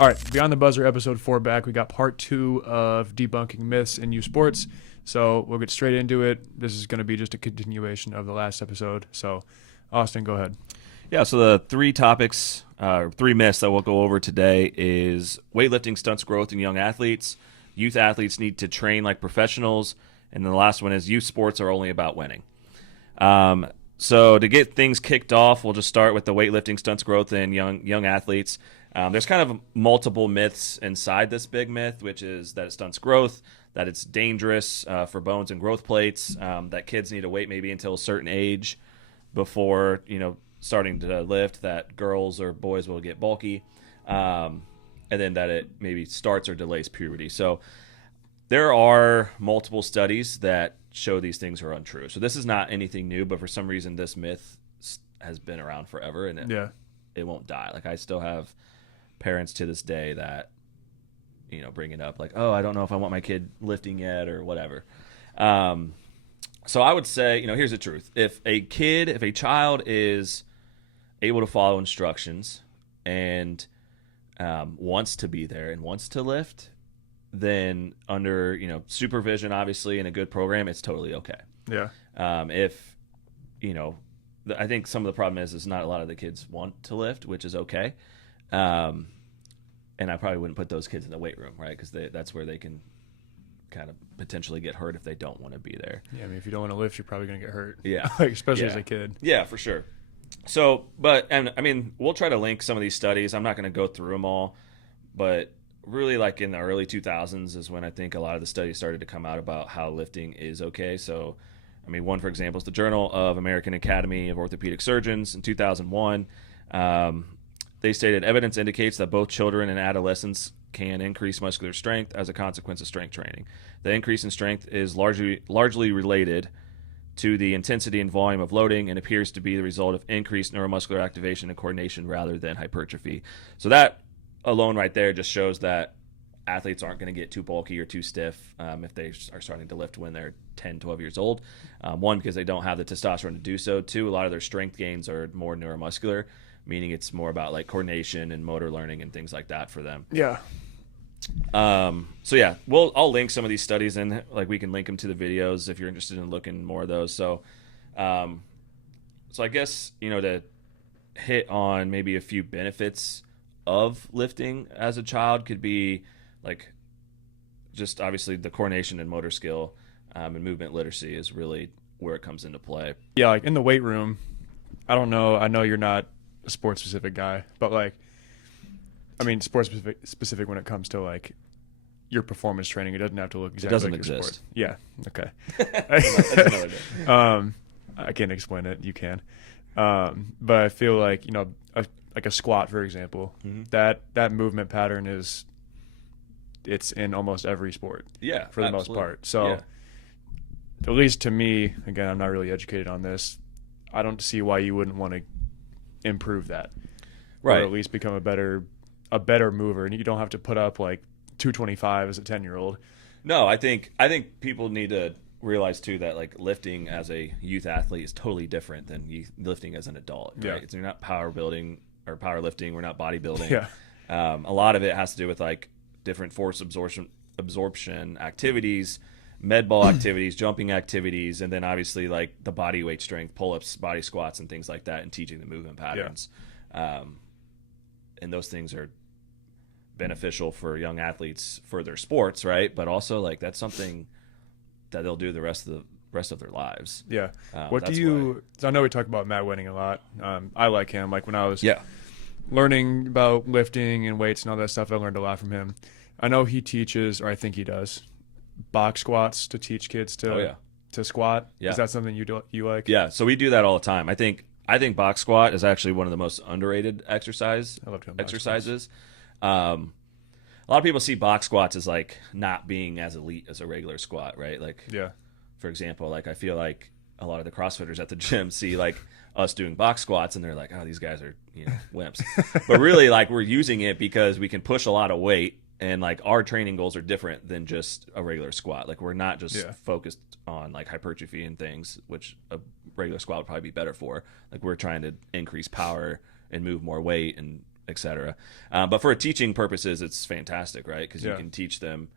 All right, Beyond the Buzzer, episode 4 back. We got part 2 of debunking myths in youth sports. So we'll get straight into it. This is going to be just a continuation of the last episode. So, Austin, go ahead. Yeah, so the three topics, three myths that we'll go over today is weightlifting stunts growth in young athletes, youth athletes need to train like professionals, and then the last one is youth sports are only about winning. So to get things kicked off, we'll just start with the weightlifting stunts growth in young athletes. There's kind of multiple myths inside this big myth, which is that it stunts growth, that it's dangerous for bones and growth plates, that kids need to wait maybe until a certain age before, starting to lift, that girls or boys will get bulky, and then that it maybe starts or delays puberty. So there are multiple studies that show these things are untrue. So this is not anything new, but for some reason this myth has been around forever, and it won't die. Like I still have parents to this day that bring it up like, oh, I don't know if I want my kid lifting yet or whatever. So I would say, here's the truth. If a child is able to follow instructions and wants to be there and wants to lift, then under supervision, obviously, in a good program, it's totally okay. Yeah. I think some of the problem is not a lot of the kids want to lift, which is okay. And I probably wouldn't put those kids in the weight room, right? Because that's where they can kind of potentially get hurt if they don't want to be there. Yeah, I mean, if you don't want to lift, you're probably going to get hurt. Yeah. Especially as a kid. Yeah, for sure. So, we'll try to link some of these studies. I'm not going to go through them all, but really like in the early 2000s is when I think a lot of the studies started to come out about how lifting is okay. So, one, for example, is the Journal of American Academy of Orthopedic Surgeons in 2001. They stated evidence indicates that both children and adolescents can increase muscular strength as a consequence of strength training. The increase in strength is largely related to the intensity and volume of loading and appears to be the result of increased neuromuscular activation and coordination rather than hypertrophy. So that alone right there just shows that athletes aren't going to get too bulky or too stiff if they are starting to lift when they're 10, 12 years old. One, because they don't have the testosterone to do so. Two, a lot of their strength gains are more neuromuscular, meaning it's more about like coordination and motor learning and things like that for them. Yeah. I'll link some of these studies and like we can link them to the videos if you're interested in looking more of those. So I guess, to hit on maybe a few benefits of lifting as a child could be like just obviously the coordination and motor skill and movement literacy is really where it comes into play. Yeah, like in the weight room, I don't know. I know you're not a sports specific guy, but sports specific when it comes to like your performance training, it doesn't have to look exactly like your exist. sport. Yeah. Okay. That's another day. I can't explain it. You can. But I feel like, like a squat, for example, that movement pattern it's in almost every sport. Yeah, for the most part. So at least to me, again, I'm not really educated on this. I don't see why you wouldn't want to improve that, right? Or at least become a better mover, and you don't have to put up like 225 as a 10-year-old. No, I think people need to realize too that like lifting as a youth athlete is totally different than lifting as an adult. Right? Yeah, you're not power building or powerlifting. We're not bodybuilding. Yeah, a lot of it has to do with like different force absorption activities, med ball activities, jumping activities, and then obviously like the body weight strength, pull-ups, body squats, and things like that, and teaching the movement patterns. Yeah. And those things are beneficial for young athletes for their sports, right? But also like that's something that they'll do the rest of their lives. Yeah. I know we talk about Matt Wenning a lot. I like him. Like when I was learning about lifting and weights and all that stuff, I learned a lot from him. I know he teaches, or I think he does, box squats to teach kids to squat. Yeah. Is that something you like? Yeah. So we do that all the time. I think box squat is actually one of the most underrated exercises. A lot of people see box squats as like not being as elite as a regular squat, right? Like, for example, like I feel like a lot of the CrossFitters at the gym see like us doing box squats and they're like, oh, these guys are wimps. But really, like we're using it because we can push a lot of weight. And like our training goals are different than just a regular squat. Like we're not just focused on like hypertrophy and things, which a regular squat would probably be better for. Like we're trying to increase power and move more weight and etc. But for teaching purposes, it's fantastic, right? Because you can teach them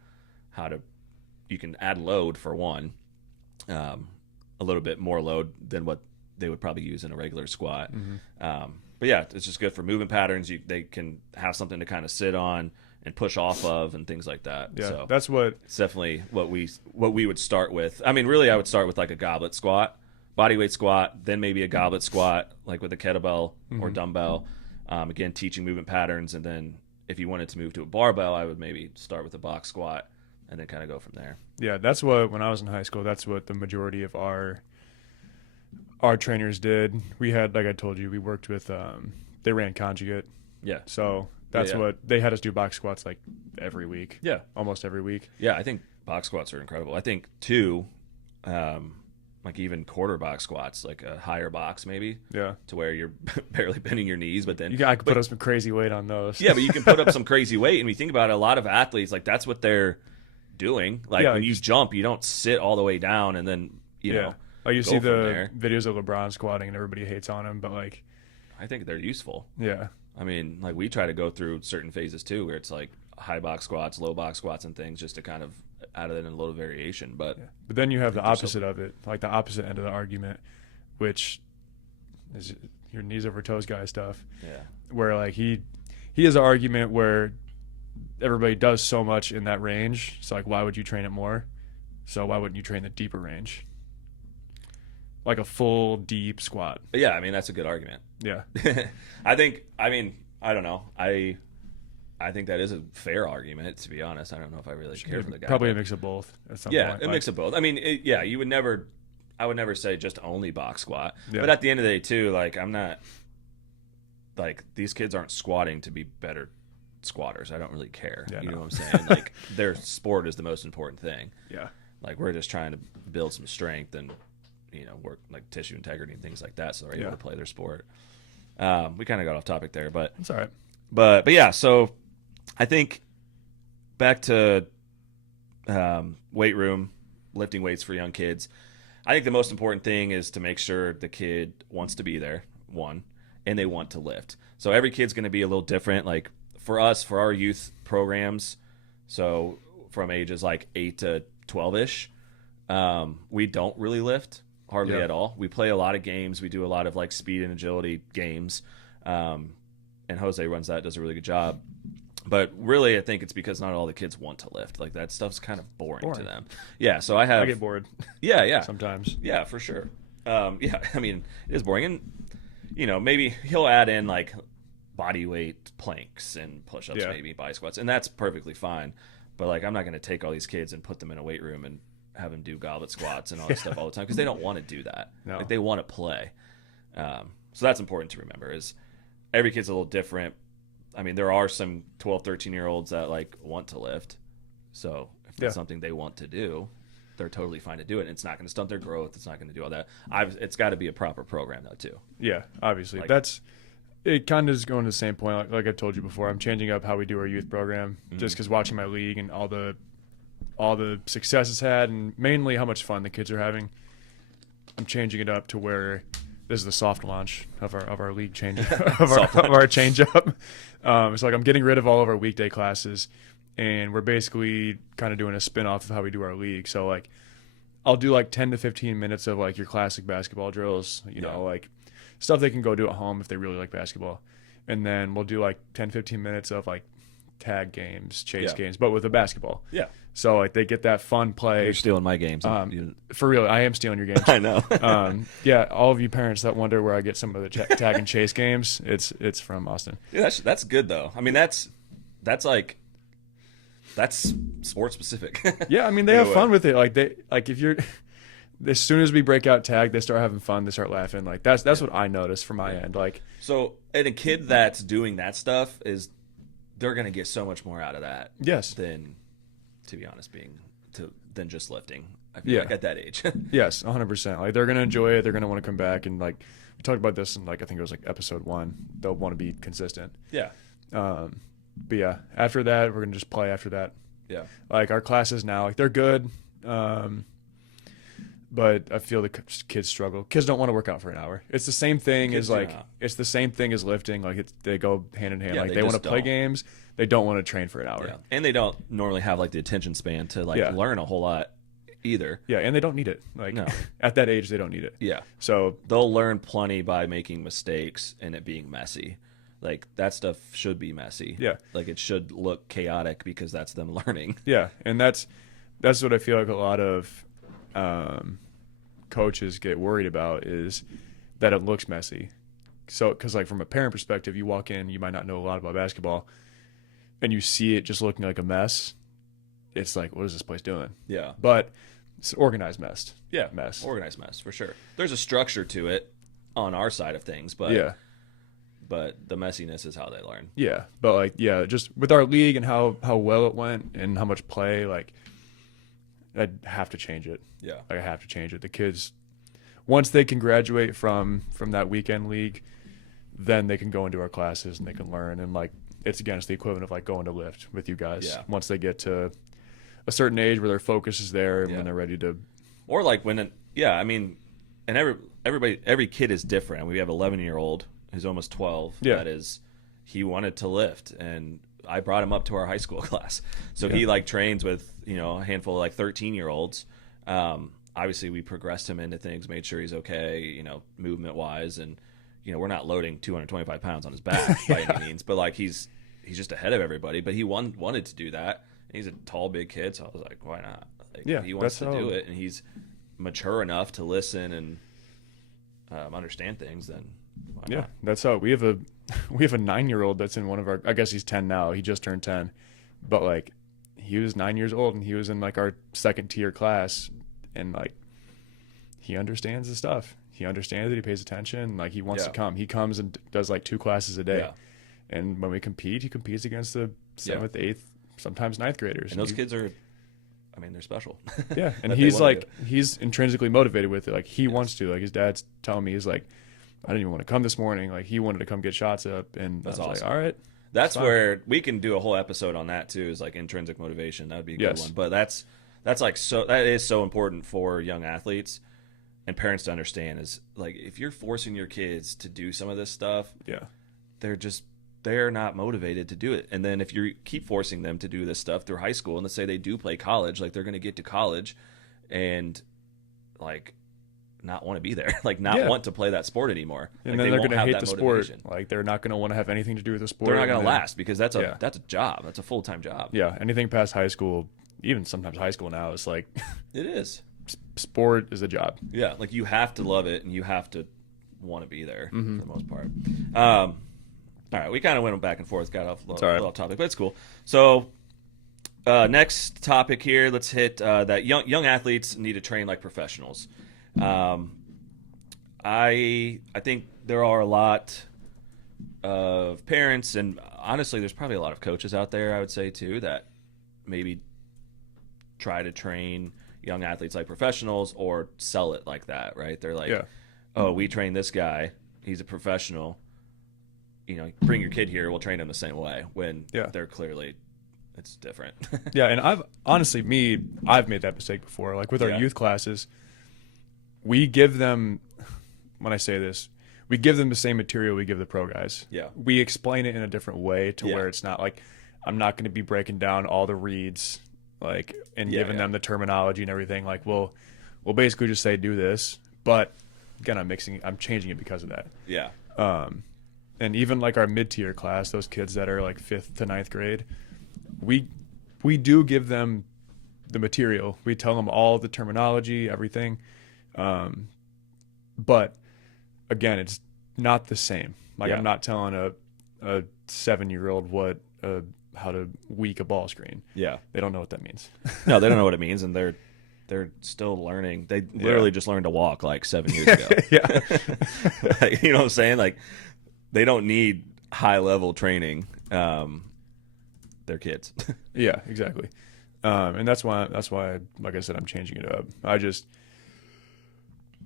you can add load for one, a little bit more load than what they would probably use in a regular squat. But yeah, it's just good for movement patterns. They can have something to kind of sit on and push off of and things like that. Yeah, so that's what it's definitely what we would start with. I mean, really, I would start with like a goblet squat, body weight squat, then maybe a goblet squat, like with a kettlebell or dumbbell. Again, teaching movement patterns, and then if you wanted to move to a barbell, I would maybe start with a box squat and then kind of go from there. Yeah, that's what, when I was in high school, that's what the majority of our trainers did. We had, like I told you, we worked with, they ran conjugate. Yeah. So that's what, they had us do box squats like every week. Yeah. Almost every week. Yeah, I think box squats are incredible. I think too, like even quarter box squats, like a higher box maybe. Yeah. To where you're barely bending your knees, but then I could put up some crazy weight on those. Yeah, but you can put up some crazy weight, and we think about it, a lot of athletes, like that's what they're doing. Like when you jump, you don't sit all the way down and then you know. Like you see the videos of LeBron squatting and everybody hates on him, but like I think they're useful. Yeah. I mean, like we try to go through certain phases too, where it's like high box squats, low box squats, and things just to kind of add in a little variation. But then you have the opposite of it, like the opposite end of the argument, which is your knees over toes guy stuff. Yeah. Where like he has an argument where everybody does so much in that range. So like, why would you train it more? So why wouldn't you train the deeper range? Like a full deep squat. But yeah, I mean that's a good argument. Yeah. I don't know. I think that is a fair argument, to be honest. I don't know if I really care for the guy. Probably a mix of both at some point. Yeah, a mix of both. I mean, I would never say just only box squat. Yeah. But at the end of the day too, like I'm not, like these kids aren't squatting to be better squatters. I don't really care. Yeah, you know what I'm saying? Like their sport is the most important thing. Yeah. Like we're just trying to build some strength and work like tissue integrity and things like that, so they're able to play their sport. We kind of got off topic there, but it's all right. But yeah, so I think back to weight room, lifting weights for young kids. I think the most important thing is to make sure the kid wants to be there, one, and they want to lift. So every kid's going to be a little different. Like for us, for our youth programs, so from ages like 8 to 12-ish, we don't really lift. Hardly at all. We play a lot of games. We do a lot of like speed and agility games. And Jose runs that, does a really good job. But really, I think it's because not all the kids want to lift. Like that stuff's kind of boring to them. Yeah, so I get bored. Yeah. Sometimes. Yeah, for sure. I mean, it is boring. And, maybe he'll add in like body weight planks and push-ups, maybe body squats. And that's perfectly fine. But like, I'm not going to take all these kids and put them in a weight room and have them do goblet squats and all this stuff all the time because they don't want to do that. No. Like they want to play. So that's important to remember is every kid's a little different. I mean, there are some 12, 13-year-olds that like want to lift. So if that's something they want to do, they're totally fine to do it. And it's not going to stunt their growth. It's not going to do all that. It's got to be a proper program though too. Yeah, obviously. It kind of is going to the same point. Like I told you before, I'm changing up how we do our youth program just because watching my league and all the success it's had and mainly how much fun the kids are having, I'm changing it up to where this is the soft launch of our league change of our change up. It's like I'm getting rid of all of our weekday classes and we're basically kind of doing a spin-off of how we do our league. So like I'll do like 10 to 15 minutes of like your classic basketball drills, you know, like stuff they can go do at home if they really like basketball. And then we'll do like 10, 15 minutes of like tag games, chase games, but with a basketball. Yeah. So like they get that fun play. You're stealing my games. For real, I am stealing your games. I know. All of you parents that wonder where I get some of the tag and chase games, it's from Austin. Yeah, that's good though. I mean, that's sport specific. Yeah, I mean they have fun with it. If you're, as soon as we break out tag, they start having fun. They start laughing. Like that's what I noticed from my end. Like and a kid that's doing that stuff they're gonna get so much more out of that. Yes. Than, to be honest, than just lifting. I feel like at that age. Yes, 100%. Like they're gonna enjoy it. They're gonna want to come back and like we talked about this in like I think it was like episode 1. They'll want to be consistent. Yeah. But yeah, after that we're gonna just play after that. Yeah. Like our classes now, like they're good. but I feel the kids struggle. Kids don't want to work out for an hour. It's the same thing as like it's the same thing as lifting. Like they go hand in hand. Yeah, like they want to play games. They don't want to train for an hour. Yeah. And they don't normally have like the attention span to like learn a whole lot either. Yeah, and they don't need it. Like at that age, they don't need it. Yeah. So they'll learn plenty by making mistakes and it being messy. Like that stuff should be messy. Yeah. Like it should look chaotic because that's them learning. Yeah, and that's what I feel like a lot of coaches get worried about is that it looks messy. So, because like from a parent perspective, you walk in, you might not know a lot about basketball, and you see it just looking like a mess. It's like, what is this place doing? Yeah. But it's organized mess. Yeah. Organized mess, for sure. There's a structure to it on our side of things, but the messiness is how they learn. Yeah. But like, just with our league and how well it went and how much play, like, I'd have to change it. Yeah. Like, I have to change it. The kids, once they can graduate from that weekend league, then they can go into our classes and they can learn. And like, it's the equivalent of like going to lift with you guys. Yeah. Once they get to a certain age where their focus is there and when they're ready to. Or like when, I mean, and every kid is different. We have an 11-year-old who's almost 12. Yeah. He wanted to lift, and I brought him up to our high school class. So he like trains with, a handful of like 13-year-olds. Obviously we progressed him into things, made sure he's okay, movement wise. And, we're not loading 225 pounds on his back by any means, but like he's just ahead of everybody. But he wanted to do that. And he's a tall, big kid. So I was like, why not? Like, if he wants to do it and he's mature enough to listen and understand things, then why not? That's how we have a 9-year-old that's in one of our, I guess he's 10 now. He just turned 10, but like he was 9 years old and he was in like our second tier class, and like he understands the stuff. He understands it. He pays attention. Like he wants to come. He comes and does like 2 classes a day. Yeah. And when we compete, he competes against the 7th, 8th, sometimes 9th graders. And those kids are, they're special. Yeah. And he's intrinsically motivated with it. Like he wants to. Like his dad's telling me, he's like, I didn't even want to come this morning. Like he wanted to come get shots up, and that's I was awesome. Like, all right. That's where we can do a whole episode on that too. Is like intrinsic motivation. That would be a good one. But that is so important for young athletes and parents to understand. Is like if you're forcing your kids to do some of this stuff, they're not motivated to do it. And then if you keep forcing them to do this stuff through high school, and let's say they do play college, like they're going to get to college and like not want to be there, like not want to play that sport anymore. And like then they're going to hate the motivation. Sport. Like they're not going to want to have anything to do with the sport. They're not going to last because that's a job. That's a full-time job. Yeah. Anything past high school, even sometimes high school now, is like it is. Sport is a job. Yeah. Like you have to love it and you have to want to be there for the most part. All right, we kind of went back and forth, got off topic, but it's cool. So next topic here, let's hit that young athletes need to train like professionals. I think there are a lot of parents, and honestly, there's probably a lot of coaches out there, I would say too, that maybe try to train young athletes like professionals or sell it like that, right? They're like, oh, we train this guy, he's a professional. Bring your kid here, we'll train him the same way, when they're clearly, it's different. Yeah, and I've made that mistake before. Like with our youth classes, we give them, when I say this, we give them the same material we give the pro guys. Yeah. We explain it in a different way to where it's not like, I'm not going to be breaking down all the reads, like, and giving them the terminology and everything. Like, we'll basically just say, do this. But again, I'm changing it because of that. Yeah. And even like our mid-tier class, those kids that are like 5th to 9th grade, we do give them the material. We tell them all the terminology, everything. But again, it's not the same. Like I'm not telling a 7-year-old how to weak a ball screen. Yeah. They don't know what that means. No, they don't know what it means, and they're still learning. They literally just learned to walk like 7 years ago. Like, you know what I'm saying? Like, they don't need high-level training. They're kids. Yeah, exactly. And that's why, like I said, I'm changing it up. I just,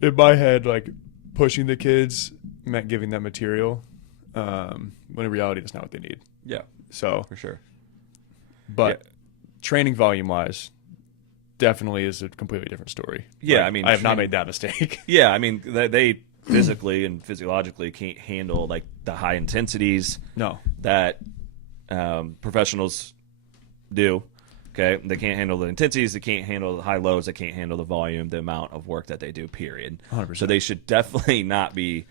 in my head, like, pushing the kids meant giving them material, when in reality, that's not what they need. Yeah. So. For sure. But training volume-wise, definitely is a completely different story. Yeah, like, I mean, I have not made that mistake. Yeah, I mean, they physically and physiologically can't handle like the high intensities No. that professionals do. Okay, they can't handle the intensities, they can't handle the high lows, they can't handle the volume, the amount of work that they do. Period. 100%. So they should definitely not be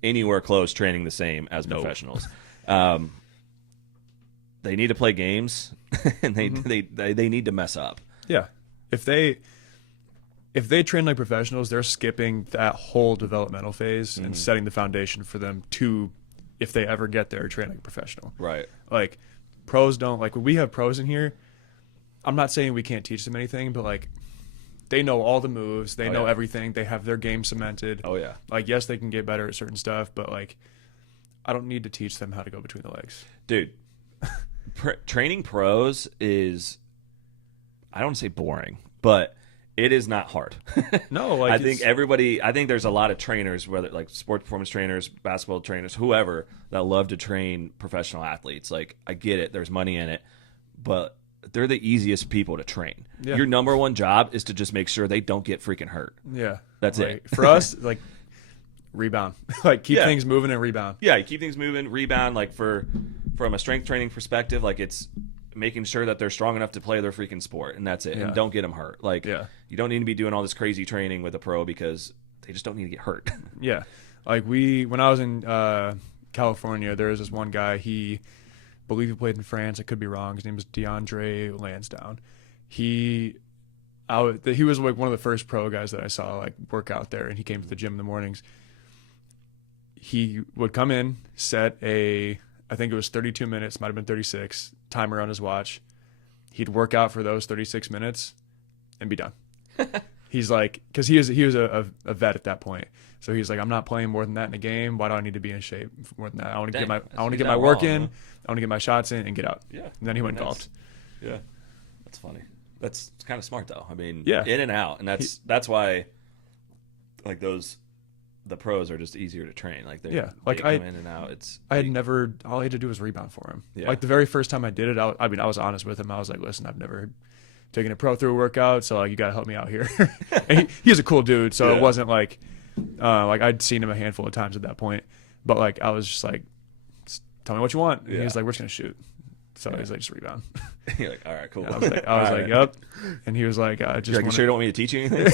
anywhere close training the same as professionals. They need to play games, and they need to mess up. Yeah, if they train like professionals, they're skipping that whole developmental phase and setting the foundation for them to, if they ever get there, train like a professional. Right. Like pros don't, like when we have pros in here, I'm not saying we can't teach them anything, but like they know all the moves, they know everything, they have their game cemented. Oh yeah. Like yes, they can get better at certain stuff, but like I don't need to teach them how to go between the legs. Dude, training pros is, I don't say boring, but it is not hard. No, like I think there's a lot of trainers, whether like sports performance trainers, basketball trainers, whoever, that love to train professional athletes. Like I get it, there's money in it, but they're the easiest people to train. Yeah. Your number one job is to just make sure they don't get freaking hurt. Yeah. That's like, it. For us, like rebound. Like keep things moving and rebound. Yeah, you keep things moving, rebound, like from a strength training perspective, like it's making sure that they're strong enough to play their freaking sport, and that's it. Yeah. And don't get them hurt. Like you don't need to be doing all this crazy training with a pro because they just don't need to get hurt. Yeah. Like when I was in California, there was this one guy, he believe he played in France. I could be wrong. His name was DeAndre Lansdowne. He was like one of the first pro guys that I saw like work out there, and he came to the gym in the mornings. He would come in, set I think it was 32 minutes, might have been 36, timer on his watch. He'd work out for those 36 minutes and be done. He's like, because he was a vet at that point. So he's like, I'm not playing more than that in a game. Why do I need to be in shape more than that? I want to get my work in. I want to get my shots in and get out. Yeah. And then he went and golfed. Yeah. That's funny. That's kind of smart though. I mean, yeah. In and out, and that's why like the pros are just easier to train. Like they come in and out. All I had to do was rebound for him. Yeah. Like the very first time I did it, I was honest with him. I was like, listen, I've never taken a pro through a workout, so like you got to help me out here. And he's a cool dude, so it wasn't like I'd seen him a handful of times at that point, but like I was just like, tell me what you want. And he was like, we're just gonna shoot. So he was like, just rebound. You're like, all right, cool. And I was like, yep. And he was like, you sure you don't want me to teach you anything?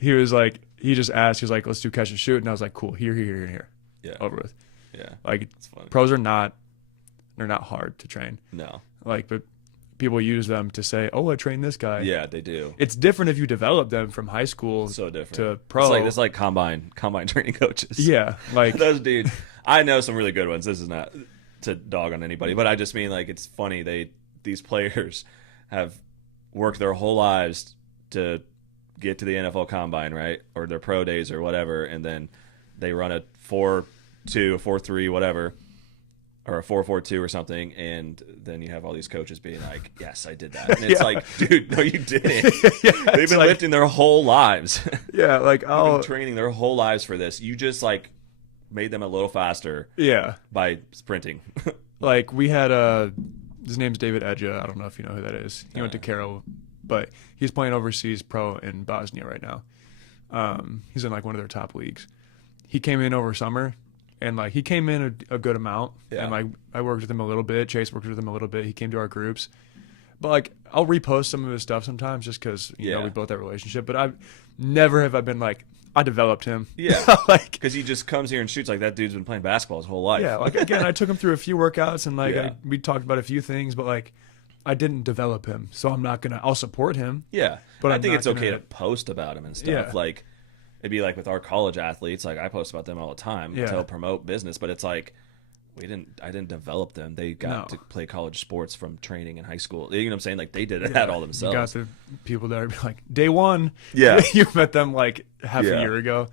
He was like, he just asked, he was like, let's do catch and shoot. And I was like, cool, here. Yeah. Over with. Yeah. Like pros they're not hard to train. No. Like, but people use them to say, oh, I trained this guy. Yeah, they do. It's different if you develop them from high school to pro. It's like combine training coaches. Yeah. Like those dudes. I know some really good ones. This is not to dog on anybody, but I just mean like it's funny these players have worked their whole lives to get to the NFL combine, right? Or their pro days or whatever, and then they run a 4.2, a 4.3, whatever, or a 4.42 or something, and then you have all these coaches being like, yes, I did that. And it's like, dude, no, you didn't. They've been lifting their whole lives. Yeah, like they've been training their whole lives for this. You just like made them a little faster by sprinting. Like we had his name's David Edja. I don't know if you know who that is. He went to Carroll, but he's playing overseas pro in Bosnia right now. He's in like one of their top leagues. He came in over summer, and like he came in a good amount. Yeah. And like I worked with him a little bit. Chase worked with him a little bit. He came to our groups. But like I'll repost some of his stuff sometimes just because you know we built that relationship. But I been like, I developed him. Yeah. Like because he just comes here and shoots. Like that dude's been playing basketball his whole life. Yeah. Like again, I took him through a few workouts and like we talked about a few things, but like I didn't develop him, so I'll support him. Yeah. But I think it's okay to post about him and stuff. Yeah. Like it'd be like with our college athletes, like I post about them all the time to promote business, but it's like I didn't develop them. They got to play college sports from training in high school. You know what I'm saying? Like they did that all themselves. You got the people that are like day one. Yeah. You met them like half a year ago.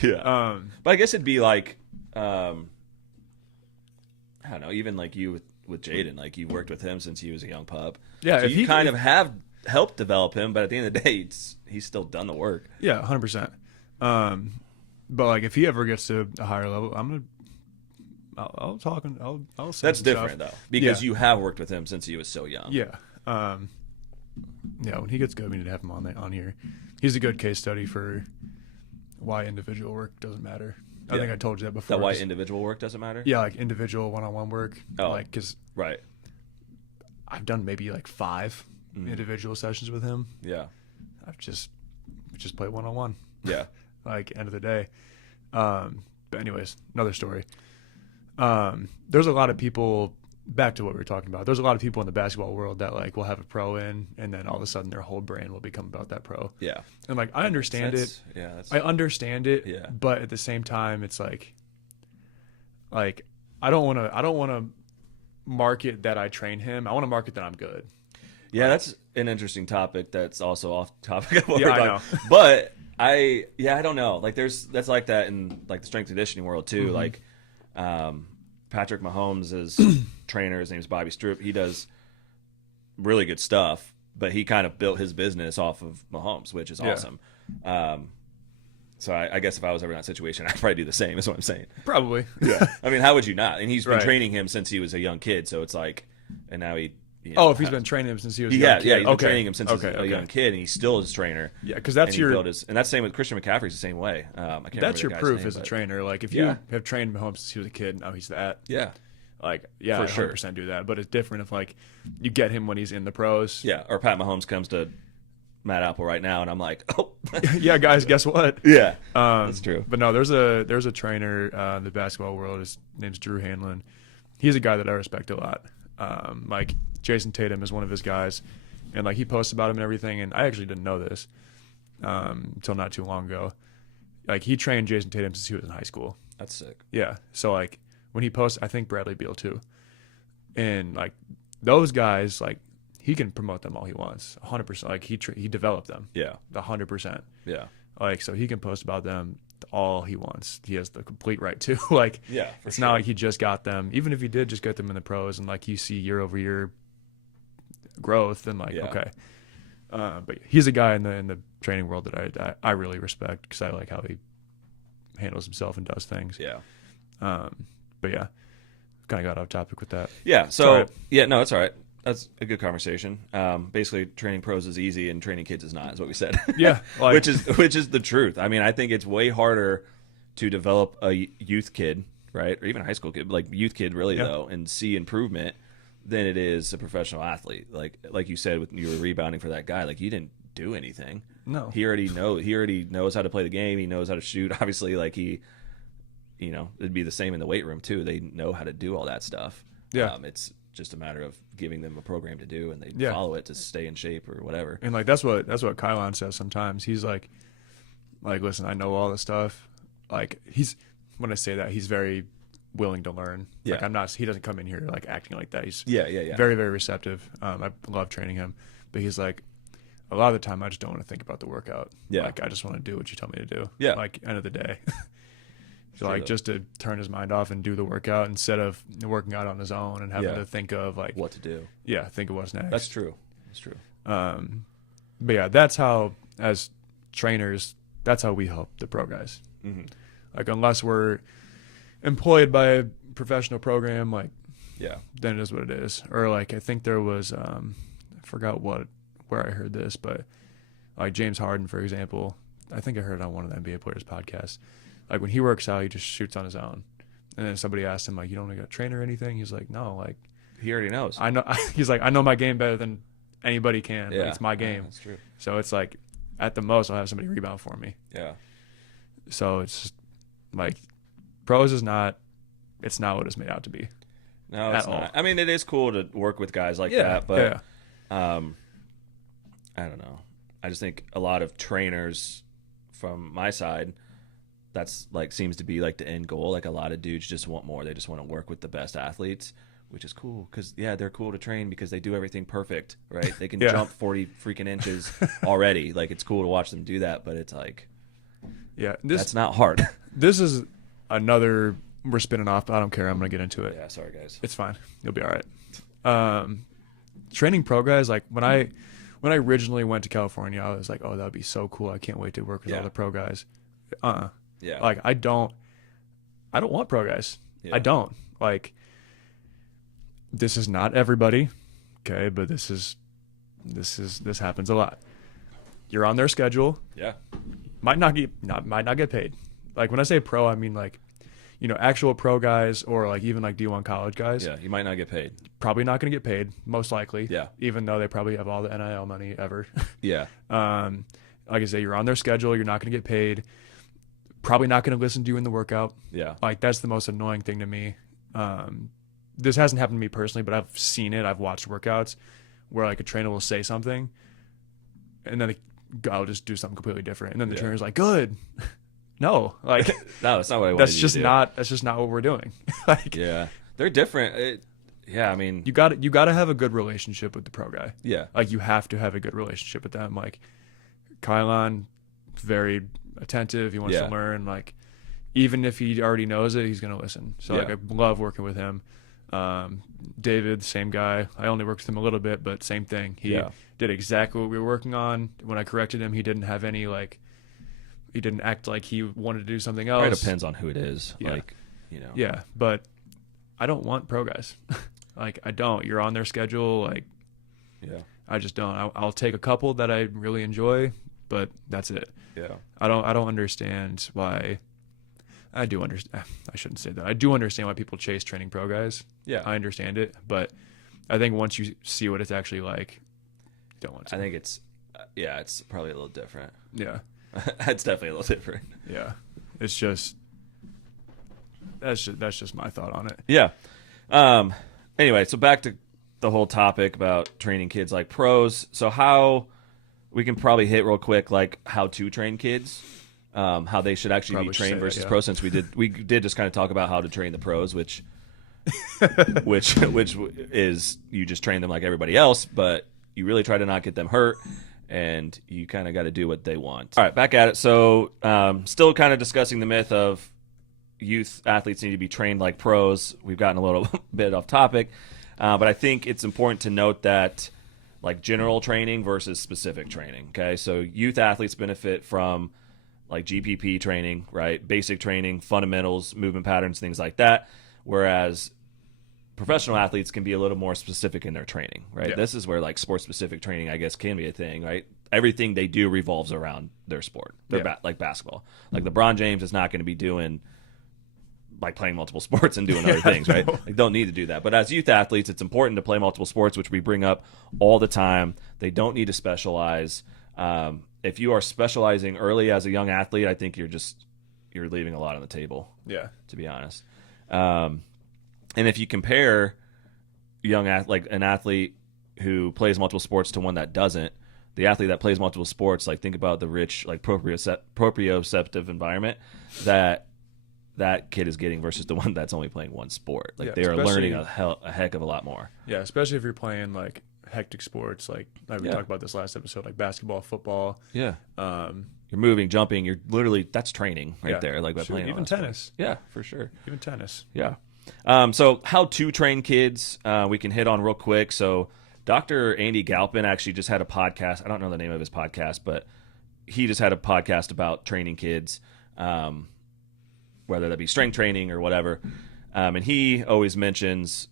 Yeah. But I guess it'd be like I don't know, even like you with Jaden, like you worked with him since he was a young pup. Yeah. So you kind of have helped develop him, but at the end of the day, he's still done the work. Yeah, 100%. But like if he ever gets to a higher level, I'll talk and I'll say that's different stuff. though, because you have worked with him since he was so young. Yeah. Yeah, when he gets good, we need to have him on here. He's a good case study for why individual work doesn't matter. I think I told you that before. That why individual work doesn't matter? Yeah, like individual one-on-one work. Oh, like, because right. I've done maybe like 5 individual sessions with him. Yeah. I've just play one-on-one. Yeah. Like, end of the day. But anyways, another story. There's a lot of people, back to what we were talking about, there's a lot of people in the basketball world that like will have a pro in, and then all of a sudden their whole brand will become about that pro. Yeah. And like, I understand it. Yeah. I understand it. Yeah. But at the same time, it's like I don't want to market that I train him. I want to market that I'm good. Yeah, that's an interesting topic. That's also off topic of what Yeah, we're I talking. know. But I don't know. Like, that's like that in like the strength conditioning world too. Mm-hmm. Like, Patrick Mahomes' trainer, his name's Bobby Stroop. He does really good stuff, but he kind of built his business off of Mahomes, which is awesome. So I guess if I was ever in that situation, I'd probably do the same. Is what I'm saying. Probably. Yeah. I mean, how would you not? And he's been Right. training him since he was a young kid. So it's like, and now he. If he's been training him since he was a young kid. He's been training him since he was a young kid, and he's still his trainer. Yeah, because that's and that's the same with Christian McCaffrey's the same way. I can't remember that's the your guy's proof name, as a but- trainer. Like, if you have trained Mahomes since he was a kid, now he's that. Yeah, Like, yeah, For I sure. 100% do that. But it's different if like you get him when he's in the pros. yeah. Or Pat Mahomes comes to Matt Apple right now, and I'm like, oh, Yeah, guys, guess what? yeah, that's true. But no, there's a trainer in the basketball world. His name's Drew Hanlon. He's a guy that I respect a lot. Like, Jason Tatum is one of his guys, and like he posts about him and everything. And I actually didn't know this until not too long ago. Like, he trained Jason Tatum since he was in high school. That's sick. Yeah. So like when he posts, I think Bradley Beal too, and like those guys, like he can promote them all he wants, 100%. Like he developed them. Yeah, 100%. yeah, Like, so he can post about them all he wants. He has the complete right to. Like, yeah. For it's sure. not like he just got them. Even if he did just get them in the pros, and like you see year over year growth, then like, Yeah. okay. But he's a guy in the training world that I really respect, because I like how he handles himself and does things. Yeah. But yeah, kind of got off topic with that. Yeah. So Sorry. yeah, no, it's all right. That's a good conversation. Basically, training pros is easy and training kids is not. Is what we said. Yeah, like, which is the truth. I mean, I think it's way harder to develop a youth kid, right, or even a high school kid, like youth kid, really though, and see improvement than it is a professional athlete. Like you said, with you were rebounding for that guy, like you didn't do anything. No. He already knows how to play the game. He knows how to shoot. Obviously, like it'd be the same in the weight room too. They know how to do all that stuff. Yeah. It's just a matter of giving them a program to do, and they Yeah. follow it to stay in shape or whatever. And like that's what Kylon says sometimes. He's like, listen, I know all this stuff. Like, when I say that, he's very willing to learn. Yeah. Like, he doesn't come in here like acting like that. He's Yeah. very, very receptive. I love training him, but he's like, a lot of the time I just don't want to think about the workout. Yeah. Like, I just want to do what you tell me to do. Yeah. Like, end of the day. So Sure like, just to turn his mind off and do the workout instead of working out on his own and having Yeah. to think of like What to do. Yeah, think of what's next. That's true. That's true. But yeah, that's how, as trainers, that's how we help the pro guys. Mm-hmm. Like, unless we're employed by a professional program, like, Yeah. then it is what it is. Or like, I think there was, I forgot where I heard this, but like James Harden, for example, I think I heard it on one of the NBA players' podcasts. Like, when he works out, he just shoots on his own. And then somebody asked him, like, you don't want to get a trainer or anything? He's like, no, like, He already knows. I know. He's like, I know my game better than anybody can. Like, Yeah. it's my game. That's true. So it's like, at the most, I'll have somebody rebound for me. Yeah. So it's just, like, pros is not, it's not what it's made out to be. No, it's At not. all. I mean, it is cool to work with guys like that, but yeah. I don't know. I just think a lot of trainers from my side, that's like seems to be like the end goal. Like, a lot of dudes just want more. They just want to work with the best athletes, which is cool because they're cool to train because they do everything perfect, right? They can Yeah. jump 40 freaking inches already. Like, it's cool to watch them do that, but it's like, Yeah. that's not hard. This is another, we're spinning off, but I don't care. I'm going to get into it. Yeah, sorry guys. It's fine. You'll be all right. Training pro guys, like, when I originally went to California, I was like, oh, that would be so cool. I can't wait to work with all the pro guys. Yeah. Like, I don't want pro guys. Yeah. I don't. Like, this is not everybody, okay, but this is this happens a lot. You're on their schedule. Yeah. Might not get paid. Like when I say pro, I mean like, actual pro guys or like even like D1 college guys. Yeah, you might not get paid. Probably not going to get paid, most likely. Yeah. Even though they probably have all the NIL money ever. Yeah. Like I say, you're on their schedule. You're not going to get paid. Probably not going to listen to you in the workout. Yeah. Like that's the most annoying thing to me. This hasn't happened to me personally, but I've seen it. I've watched workouts where like a trainer will say something and then I'll just do something completely different. And then the trainer's like, good. No, like no, that's not what I want. That's just not what we're doing. Like, yeah, they're different. I mean, you got to have a good relationship with the pro guy. Yeah, like you have to have a good relationship with them. Like Kylon, very attentive. He wants to learn. Like even if he already knows it, he's gonna listen. So like I love working with him. David, same guy. I only worked with him a little bit, but same thing. He did exactly what we were working on. When I corrected him, he didn't have any he didn't act like he wanted to do something else. It depends on who it is. Yeah. Like, Yeah, but I don't want pro guys. Like I don't. You're on their schedule. Like, yeah, I just don't. I'll take a couple that I really enjoy, but that's it. Yeah, I don't understand why. I do understand. I shouldn't say that. I do understand why people chase training pro guys. Yeah, I understand it, but I think once you see what it's actually like, you don't want to. I think it's probably a little different. Yeah, it's definitely a little different. Yeah, it's just that's just my thought on it. Yeah. Anyway, so back to the whole topic about training kids like pros. So how we can probably hit real quick, like how to train kids. How they should actually Probably be trained versus that, pro, since we did just kind of talk about how to train the pros, which is you just train them like everybody else, but you really try to not get them hurt, and you kind of got to do what they want. All right, back at it. So still kind of discussing the myth of youth athletes need to be trained like pros. We've gotten a little bit off topic, but I think it's important to note that like general training versus specific training. Okay, so youth athletes benefit from like GPP training, right? Basic training, fundamentals, movement patterns, things like that. Whereas professional athletes can be a little more specific in their training, right? Yeah. This is where like sports specific training, I guess, can be a thing, right? Everything they do revolves around their sport. They're like basketball. Like LeBron James is not going to be doing like playing multiple sports and doing other things, right? Like don't need to do that. But as youth athletes, it's important to play multiple sports, which we bring up all the time. They don't need to specialize. If you are specializing early as a young athlete, I think you're leaving a lot on the table. Yeah, to be honest. And if you compare an athlete who plays multiple sports to one that doesn't, the athlete that plays multiple sports, like think about the rich, like proprioceptive environment that kid is getting versus the one that's only playing one sport. Like they are learning a heck of a lot more. Yeah, especially if you're playing like hectic sports, like we talked about this last episode, like basketball, football. Yeah. You're moving, jumping. You're literally that's training right there. Like by playing even tennis. Yeah, for sure. Even tennis. Yeah. So how to train kids, we can hit on real quick. So Dr. Andy Galpin actually just had a podcast. I don't know the name of his podcast, but he just had a podcast about training kids, whether that be strength training or whatever. And he always mentioned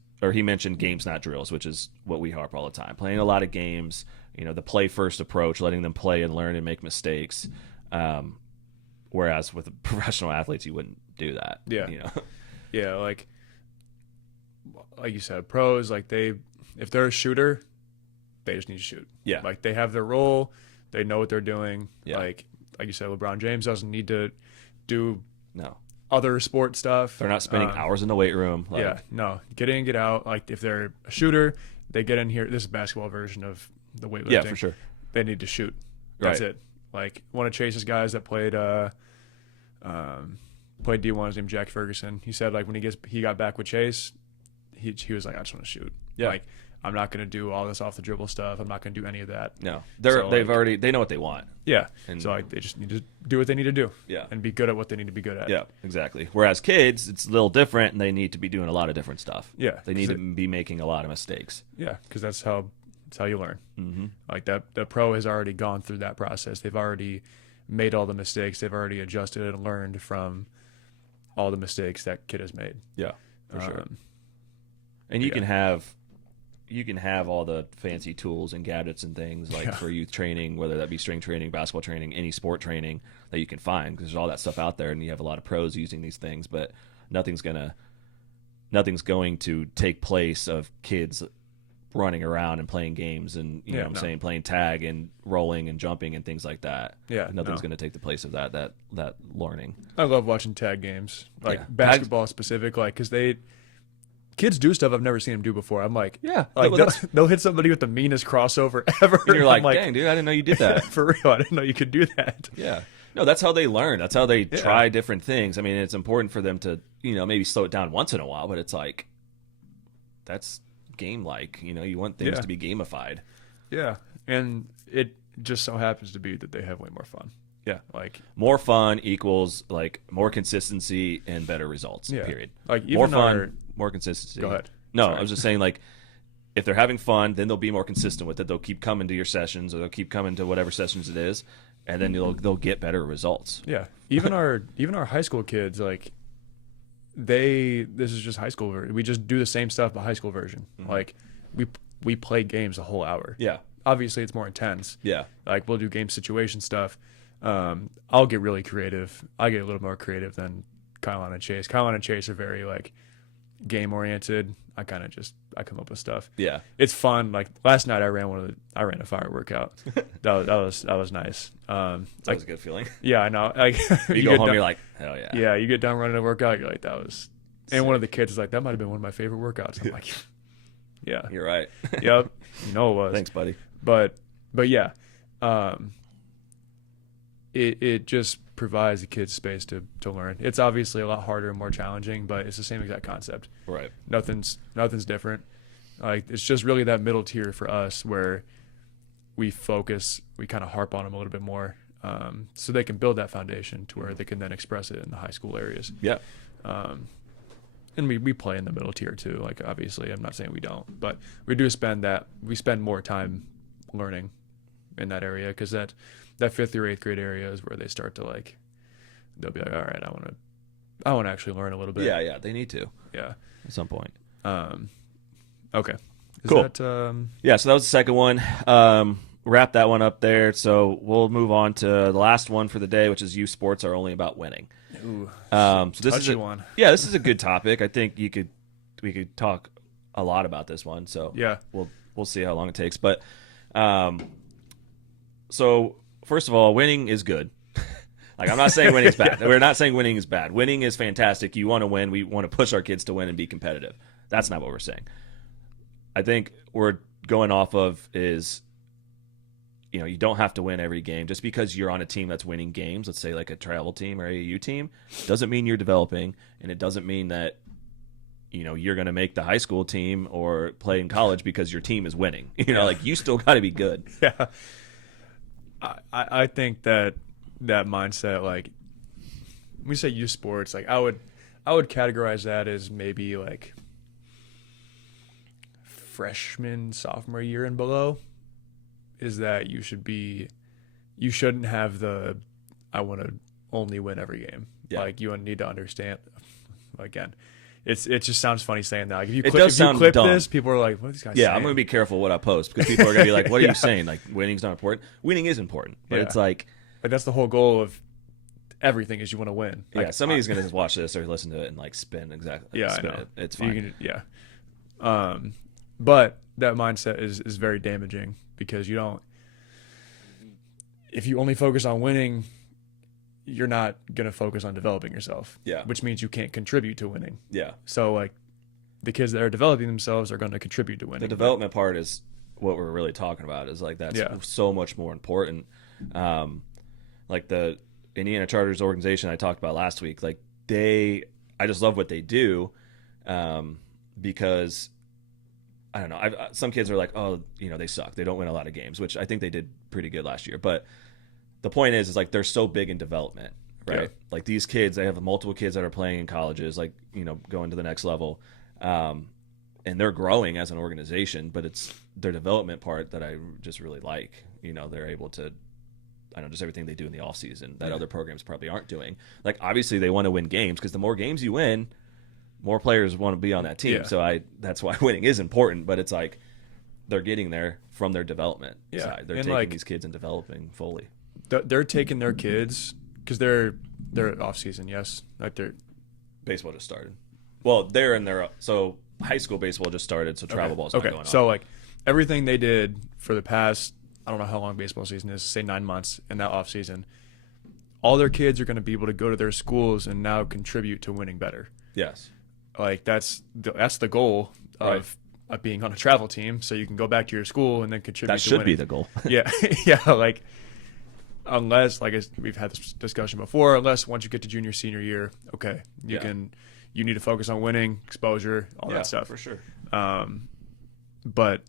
games, not drills, which is what we harp all the time. Playing a lot of games, the play first approach, letting them play and learn and make mistakes. Whereas with professional athletes, you wouldn't do that. Yeah. Yeah. Like you said, pros, like if they're a shooter, they just need to shoot. Yeah. Like they have their role. They know what they're doing. Yeah. Like you said, LeBron James doesn't need to do no other sport stuff. They're not spending hours in the weight room. No. Get in, get out. Like if they're a shooter, they get in here. This is a basketball version of the weightlifting. Yeah, for sure. They need to shoot. That's it. Like one of Chase's guys that played D1, his name Jack Ferguson. He said like when he got back with Chase, he was like, I just want to shoot. Yeah. Like I'm not going to do all this off the dribble stuff. I'm not going to do any of that. No, they know what they want. Yeah. And so they just need to do what they need to do. Yeah. And be good at what they need to be good at. Yeah, exactly. Whereas kids, it's a little different, and they need to be doing a lot of different stuff. Yeah. They need to be making a lot of mistakes. Yeah, because that's how you learn. Mm-hmm. Like the pro has already gone through that process. They've already made all the mistakes. They've already adjusted and learned from all the mistakes that kid has made. Yeah, for sure. And you can have, you can have all the fancy tools and gadgets and things like for youth training, whether that be strength training, basketball training, any sport training that you can find, because there's all that stuff out there, and you have a lot of pros using these things, but nothing's going to take place of kids running around and playing games and you know what I'm saying, playing tag and rolling and jumping and things like that. Nothing's going to take the place of that learning. I love watching tag games, like basketball specific, like because kids do stuff I've never seen them do before. I'm like, like they'll hit somebody with the meanest crossover ever. And you're like, dang, dude, I didn't know you did that. For real, I didn't know you could do that. Yeah. No, that's how they learn. That's how they try different things. I mean, it's important for them to, you know, maybe slow it down once in a while, but it's like, that's game-like. You know, you want things to be gamified. Yeah. And it just so happens to be that they have way more fun. Yeah. Like more fun equals like more consistency and better results, period. Like even more fun, more consistency. Go ahead. No, sorry. I was just saying, like, if they're having fun, then they'll be more consistent with it. They'll keep coming to your sessions, or they'll keep coming to whatever sessions it is, and then they'll get better results. Yeah. Even our high school kids, like this is just high school. We just do the same stuff but high school version. Mm-hmm. Like we play games a whole hour. Yeah. Obviously it's more intense. Yeah. Like we'll do game situation stuff. I'll get really creative. I get a little more creative than Kylon and Chase. Kylon and Chase are very like game oriented. I come up with stuff. Yeah. It's fun. Like last night I ran a fire workout. that was nice. That was a good feeling. Yeah, I know. Like you go home, you're like, hell yeah. Yeah, you get done running a workout, you're like, that was sick. And one of the kids is like, that might have been one of my favorite workouts. I'm like, yeah. You're right. Yep. You know it was. Thanks, buddy. But yeah. It just provides the kids space to learn. It's obviously a lot harder and more challenging, but it's the same exact concept. Right. Nothing's different. Like it's just really that middle tier for us where we kind of harp on them a little bit more, so they can build that foundation to where they can then express it in the high school areas. Yeah. And we play in the middle tier too. Like obviously, I'm not saying we don't, but we spend more time learning in that area, because that 5th through 8th grade area is where they start to like, they'll be like, all right, I want to actually learn a little bit. Yeah, they need to. Yeah, at some point. Okay. Cool. Yeah, so that was the second one. Wrap that one up there. So we'll move on to the last one for the day, which is youth sports are only about winning. Ooh, so this is one. Yeah, this is a good topic. I think we could talk a lot about this one. So yeah, we'll see how long it takes. But so first of all, winning is good. Like I'm not saying winning's bad. We're not saying winning is bad. Winning is fantastic. You want to win. We want to push our kids to win and be competitive. That's not what we're saying. I think we're going off of is, you know, you don't have to win every game. Just because you're on a team that's winning games, let's say like a travel team or AAU team, doesn't mean you're developing, and it doesn't mean that, you know, you're going to make the high school team or play in college because your team is winning. You know, like you still got to be good. Yeah. I think that mindset, like when we say youth sports, like I would categorize that as maybe like freshman, sophomore year and below, is that you shouldn't have the I want to only win every game. Yeah. Like you need to understand, again, it just sounds funny saying that. Like if you clip this, people are like, what are these guys saying? I'm going to be careful what I post, because people are going to be like, what are you saying? Like winning's not important. Winning is important, but it's like that's the whole goal of everything, is you want to win. Like, somebody's going to watch this or listen to it and like spin exactly. Yeah, I know. It's fine. But that mindset is very damaging, because if you only focus on winning, you're not going to focus on developing yourself. Yeah. Which means you can't contribute to winning. Yeah. So like the kids that are developing themselves are going to contribute to winning. The development part is what we're really talking about, is like that's so much more important. Like the Indiana Charters organization I talked about last week, like I just love what they do, because I don't know. Some kids are like, oh, you know, they suck. They don't win a lot of games, which I think they did pretty good last year. But the point is like they're so big in development, right? Yeah. Like these kids, they have multiple kids that are playing in colleges, like, you know, going to the next level. And they're growing as an organization, but it's their development part that I just really like. You know, they're able to, I don't know, just everything they do in the off season that other programs probably aren't doing. Like, obviously they want to win games, because the more games you win, more players want to be on that team. Yeah. So that's why winning is important, but it's like they're getting there from their development side. They're taking these kids and developing fully. They're taking their kids because they're off season. Yes, like they're baseball just started. Well, they're in their so high school baseball just started, so travel ball's not going on. So like everything they did for the past, I don't know how long baseball season is, say 9 months in that off season, all their kids are going to be able to go to their schools and now contribute to winning better. Yes. Like that's the goal of being on a travel team, so you can go back to your school and then contribute. That should be the goal. Yeah, yeah. Like unless, like we've had this discussion before, unless once you get to junior senior year, okay, you need to focus on winning, exposure, all that stuff for sure. But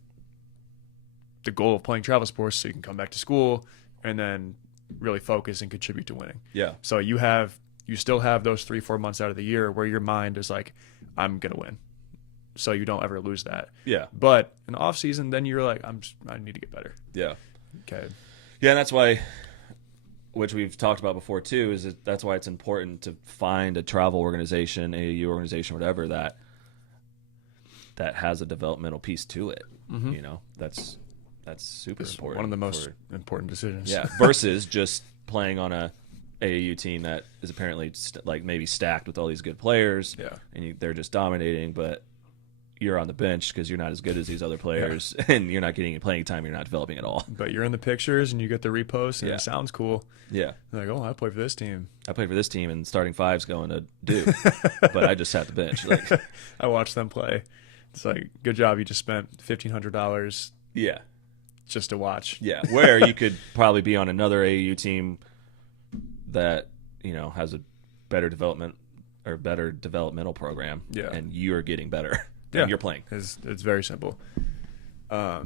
the goal of playing travel sports, so you can come back to school and then really focus and contribute to winning. Yeah. So you still have those 3-4 months out of the year where your mind is like, I'm gonna win. So you don't ever lose that. Yeah. But in the off season, then you're like, I need to get better. Yeah. Okay. Yeah, and that's why, which we've talked about before too, is that's why it's important to find a travel organization, AAU organization, whatever that has a developmental piece to it. Mm-hmm. You know, that's super important. One of the most important decisions. Yeah. Versus just playing on a AAU team that is apparently like maybe stacked with all these good players. Yeah. And they're just dominating, but you're on the bench because you're not as good as these other players, and you're not getting any playing time. You're not developing at all. But you're in the pictures, and you get the reposts, and it sounds cool. Yeah. You're like, oh, I play for this team. I played for this team, and starting five's going to do, but I just sat the bench. Like, I watched them play. It's like, good job. You just spent $1,500. Yeah. Just to watch. Yeah. Where you could probably be on another AAU team that, you know, has a better development or better developmental program. Yeah. And you're getting better. Yeah. You're playing. It's very simple. Yeah.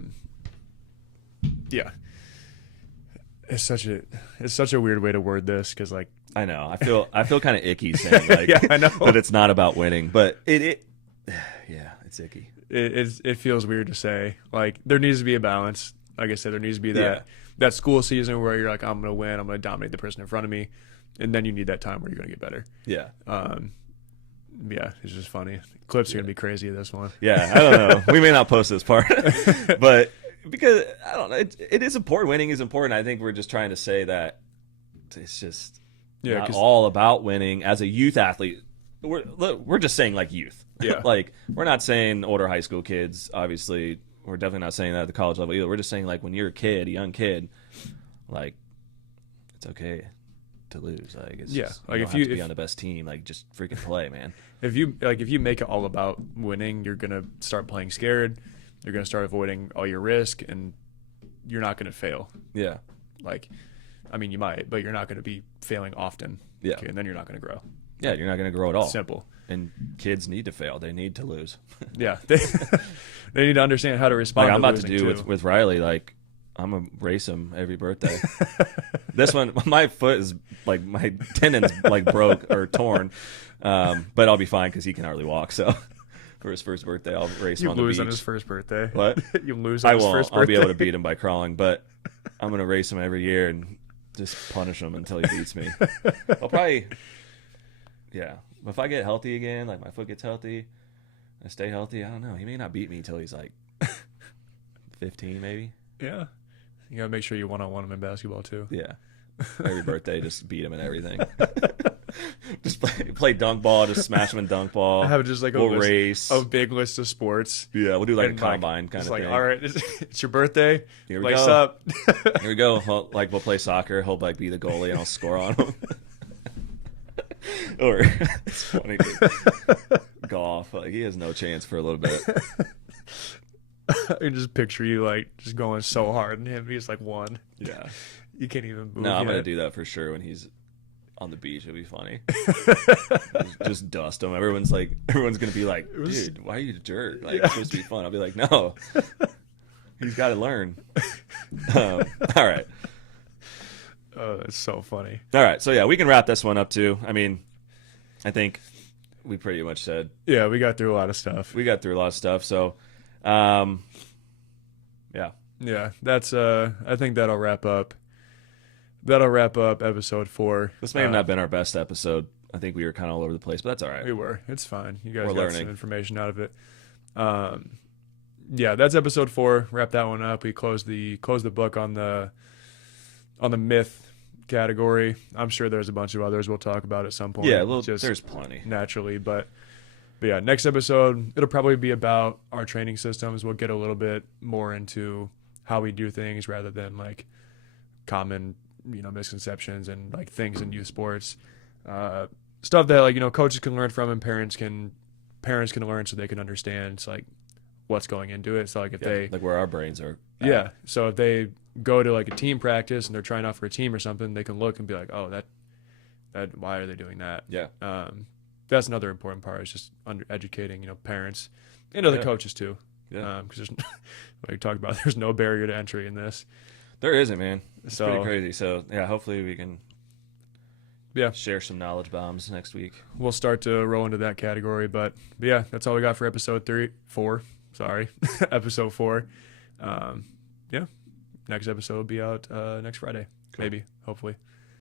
It's such a weird way to word this because, like, I know. I feel kind of icky saying, like, yeah, I know. that it's not about winning, but yeah, it's icky. It feels weird to say. Like, there needs to be a balance. Like I said, there needs to be that school season where you're like, I'm going to win. I'm going to dominate the person in front of me. And then you need that time where you're going to get better. Yeah. Yeah, it's just funny. Clips are going to be crazy of this one. Yeah, I don't know. We may not post this part. But because, I don't know, it is important. Winning is important. I think we're just trying to say that it's just not all about winning. As a youth athlete, we're just saying, like, youth. Yeah. Like, we're not saying older high school kids, obviously. We're definitely not saying that at the college level either. We're just saying, like, when you're a young kid, like, it's okay to lose. Like, it's just, like, if you have to be on the best team, like, just freaking play, man. If you make it all about winning, you're gonna start playing scared. You're gonna start avoiding all your risk, and you're not gonna fail. Yeah. Like, I mean, you might, but you're not gonna be failing often. Yeah. Okay, and then you're not gonna grow. Yeah, you're not gonna grow at all. Simple. And kids need to fail. They need to lose. Yeah. They need to understand how to respond. Like, I'm to about to do with Riley. Like, I'm gonna race him every birthday. This one, my foot is like, my tendon's like broke or torn, but I'll be fine because he can hardly walk. So for his first birthday, I'll race him on the beach. You lose on his first birthday. What? You lose on his first birthday. I'll be able to beat him by crawling, but I'm gonna race him every year and just punish him until he beats me. I'll probably, yeah. If I get healthy again, like my foot gets healthy, I stay healthy. I don't know. He may not beat me until he's like 15, maybe. Yeah. You gotta make sure you one-on-one him in basketball too. Yeah. Every birthday, just beat him in everything. Just play dunk ball, just smash him in dunk ball. I have just like race. A big list of sports. Yeah, we'll do like a combine kind of thing. Like, all right, it's your birthday. Here we Lace go. up. Here we go. We'll play soccer. He'll like be the goalie and I'll score on him. Or it's funny, dude. Golf. Like, he has no chance for a little bit. I can just picture you like just going so hard and him. He's like one. Yeah. You can't even move. No, I'm yet. gonna do that for sure when he's on the beach. It'll be funny. just dust him. Everyone's gonna be like, dude, why are you a jerk? Like, it's supposed to be fun. I'll be like, no. He's got to learn. All right. Oh, that's so funny. All right, so yeah, we can wrap this one up too. I mean, I think we pretty much said. Yeah, we got through a lot of stuff. So, yeah. Yeah, that's. I think that'll wrap up. That'll wrap up episode 4. This may have not been our best episode. I think we were kind of all over the place, but that's all right. We were. It's fine. You guys We're got learning some information out of it. yeah, that's episode 4. Wrap that one up. We close the book on the myth category. I'm sure there's a bunch of others we'll talk about at some point. Yeah, there's plenty. Naturally, but yeah, next episode, it'll probably be about our training systems. We'll get a little bit more into how we do things rather than like common, misconceptions and like things in youth sports. Stuff that like, coaches can learn from and parents can learn so they can understand. It's like what's going into it. So like if they like where our brains are at. Yeah. So if they go to like a team practice and they're trying out for a team or something, they can look and be like, oh, that why are they doing that? Yeah. That's another important part is just educating, parents and other coaches too. Yeah. Because there's, like you talked about, there's no barrier to entry in this. There isn't, man. It's pretty crazy. So yeah, hopefully we can share some knowledge bombs next week. We'll start to roll into that category, but yeah, that's all we got for episode 4. Sorry, episode 4. Yeah, next episode will be out next Friday, maybe, hopefully.